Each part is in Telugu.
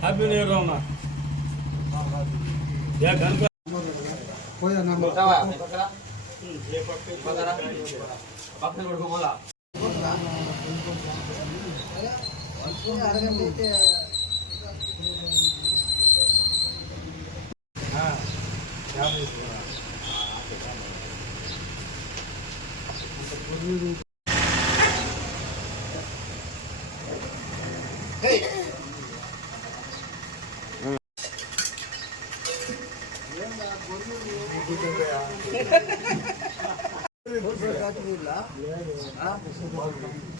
Happy new year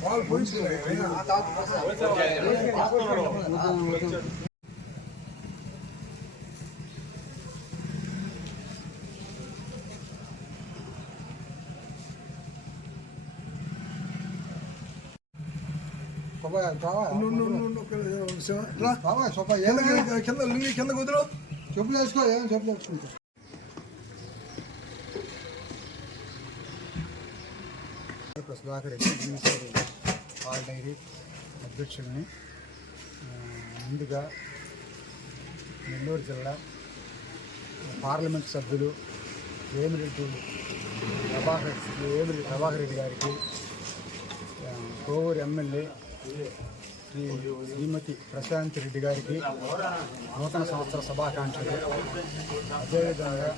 아, 보이시네. 아, 나도 봤어. కింద లింగి కింద కుదురు చెప్పు చేసుకో ఏం చెప్పు చేసుకుంటా సుధాకర్ పాల్ డైరీ అధ్యక్షుడిని ముందుగా నెల్లూరు జిల్లా పార్లమెంట్ సభ్యులు వేమిరెడ్డి ప్రభాకర్ వేమిరెడ్డి ప్రభాకర్ రెడ్డి గారికి కోవూరు ఎమ్మెల్యే శ్రీ శ్రీమతి ప్రశాంత్ రెడ్డి గారికి నూతన సంవత్సర శుభాకాంక్షలు. అదేవిధంగా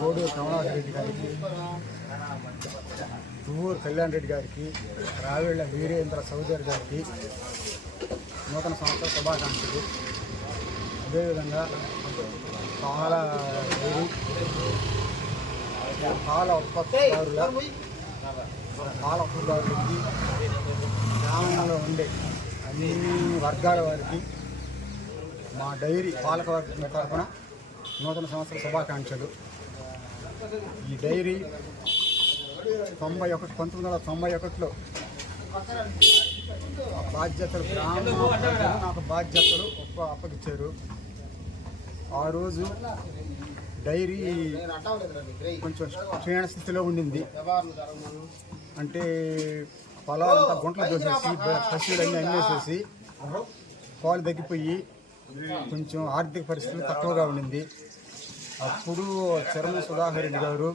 కోడూరు కమలాకర్ రెడ్డి గారికి దువ్వూరు కళ్యాణ్ రెడ్డి గారికి రావేళ్ళ వీరేంద్ర సౌదరి గారికి నూతన సంవత్సర శుభాకాంక్షలు. అదేవిధంగా పాల పాల ఉత్పత్తిదారుల పాల ఉత్పత్తిదారులకి గ్రామంలో ఉండే అన్ని వర్గాల వారికి మా డైరీ పాలకవర్గం తరఫున నూతన సంవత్సర శుభాకాంక్షలు. ఈ డైరీ తొంభై ఒకటి పంతొమ్మిది వందల తొంభై ఒకటిలో ఆ బాధ్యతలు గ్రామ నాకు బాధ్యతలు ఒక్క అప్పగిచ్చారు. ఆ రోజు డైరీ కొంచెం క్షీణ స్థితిలో ఉండింది. అంటే పొలాలంతా గుంటలు దోసేసి పశువులన్నీ అమ్మేసేసి పాలు తగ్గిపోయి కొంచెం ఆర్థిక పరిస్థితులు తక్కువగా ఉండింది. అప్పుడు చరణ సుధాకర్ రెడ్డి గారు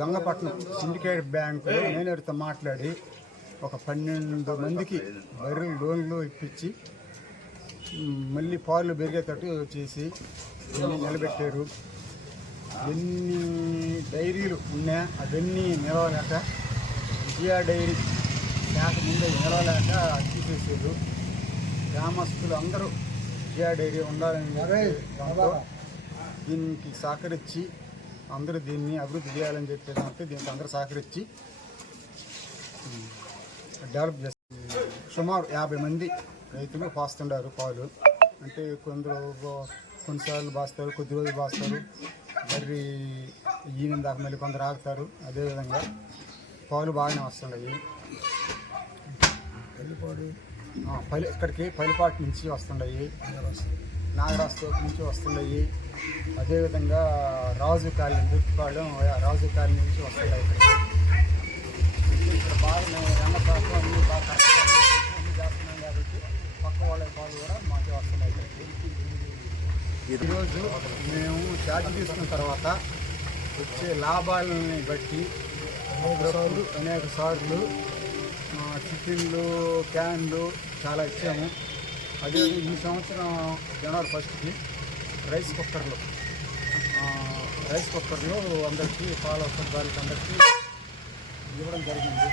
గంగపట్నం సిండికేట్ బ్యాంకు మేనేజర్తో మాట్లాడి ఒక పన్నెండు మందికి బర్రెలు లోన్లు ఇప్పించి మళ్ళీ పాలు పెరిగేటట్టు చేసి నిలబెట్టారు. ఎన్ని డైరీలు ఉన్నా అవన్నీ నిలవలేక విజయ డైరీ లేక ముందే నిలవలేక తీసేసారు. గ్రామస్తులు అందరూ విజయ డైరీ ఉండాలని దీనికి సహకరించి అందరూ దీన్ని అభివృద్ధి చేయాలని చెప్పేదంటే దీనికి అందరూ సహకరించి డెవలప్ చేస్తారు సుమారు యాభై మంది రైతులు పాస్తుండారు పాలు. అంటే కొందరు కొన్నిసార్లు బాస్తారు కొద్ది రోజులు బాస్తారు. మరి ఈయన దాకా మళ్ళీ కొందరు ఆగుతారు అదేవిధంగా పాలు బాగానే వస్తున్నాయి ఆ, పలి ఇక్కడికి పలిపాటి నుంచి వస్తున్నాయి నాగరాజ్ నుంచి వస్తున్నాయి అదేవిధంగా రాజు కాలనీ దుర్పాలెం రాజు కాలనీ నుంచి వస్తున్నాయి ఇక్కడ బాగా మేము ఎండపాటు అన్ని బాగా అన్ని చేస్తున్నాం కాబట్టి పక్క వాళ్ళ పాలు కూడా మాకే వస్తున్నాయి ఇక్కడికి. ఈరోజు మేము ఛార్జ్ తీసుకున్న తర్వాత వచ్చే లాభాలని బట్టి సార్లు అనేక సార్లు టిఫిన్లు క్యాన్లు చాలా ఇచ్చాము. అదే ఈ సంవత్సరం జనవరి ఫస్ట్కి రైస్ కుక్కర్లు. రైస్ కుక్కర్లు అందరికీ పాల వారికి అందరికీ ఇవ్వడం జరిగింది.